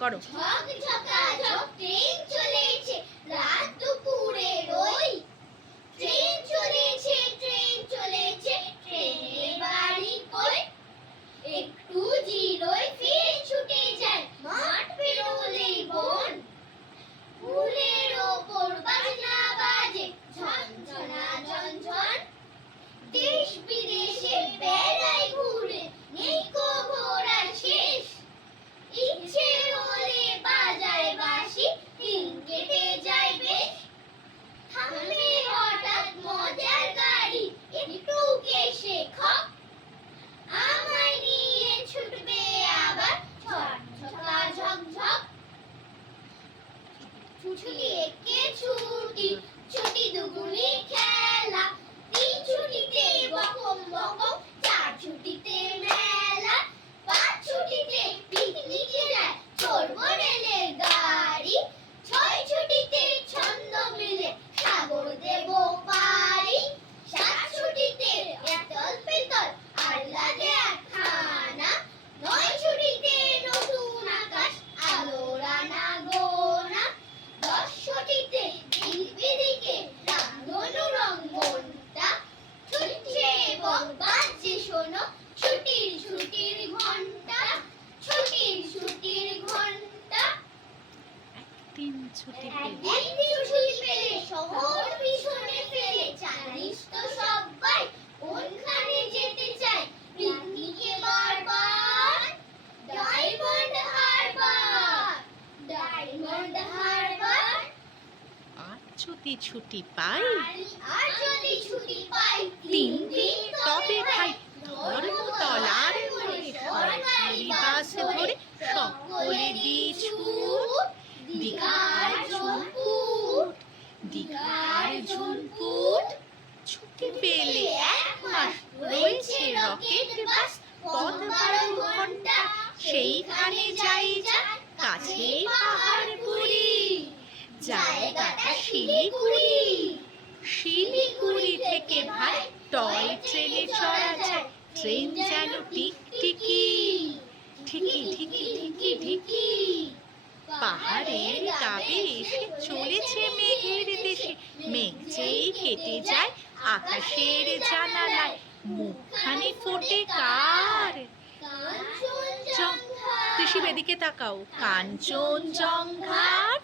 করো। ঝকঝকাঝক ট্রেন চলেছে রাত দুপুরে রই, ট্রেন চলেছে ট্রেনের বাড়ি কই, একটু জিরোয় ফির ছুটে যায় মাঠ পেরোলেই বন, ফুলের ওপর বাজনা বাজে ঝনঝনা ঝনঝন, দেশ বিদেশে বেড়াই ঘুরে নেই কো ঘোরার শেষ, ইচ্ছে হলে বাজায় বাঁশি দিন কেটে যায় বেশ, থামলে হঠাৎ মজার গাড়ি একটু কেশে খপ, আমায় নিয়ে ছুটবে আবার ঝকঝকা ঝকঝক, ছুটি একে ছুটি ছুটি দুগুনি খেলা, তিন ছুটিতে বকম বকম, চার ছুটিতে মেলা, পাঁচ ছুটিতে পিকনিকে যায় চড়বো রেলের গাড়ি, ছয় ছুটিতে ছন্দ মিলে সাগর দেব পারি, সাত ছুটিতে এতল পেতল আর লাগে একখানা, নয় ছুটিতে নতুন আকাশ আলোর আনা গোনা, 10 ছুটিতে দিক বিদিকে রাঙানো রঙ্গনটা, ছুটছে এবং বাজছে শোনো ছুটির ঘন্টা, ছুটির ঘন্টা। একদিন ছুটি পেলে শহর পিছনে ফেলে জানিস তো সবাই কোনখানে যেতে চাই পিকনিকে বারবার, ডায়মন্ড হারবার। আর যদি ছুটি পাই, আর যদি ছুটি পাই 3 দিন তবে খাই ধর্মতলার মোড়ে সরকারি বাস ধরে সকলে দি ছুট, দীঘার ঝুনপুট, ছুটি পেলে 1 মাস রয়েছে রকেট বাস, পথ 12 ঘন্টা সেইখানে যাই যা, কাছেই পাহাড়পুরি, জায়গাটা শিলিগুড়ি থেকে ভাই টয় ট্রেনে চড়া যায়, ট্রেন যেন টিকটিকি ঢিকি, পাহাড়ের গাবে এসে চলেছে মেঘের দেশে, মেঘ যেই কেটে যায় আকাশের জানালায়, মুখখানি ফোটে কার, ঋষি এদিকে তাকাও, কাঞ্চনজঙ্ঘার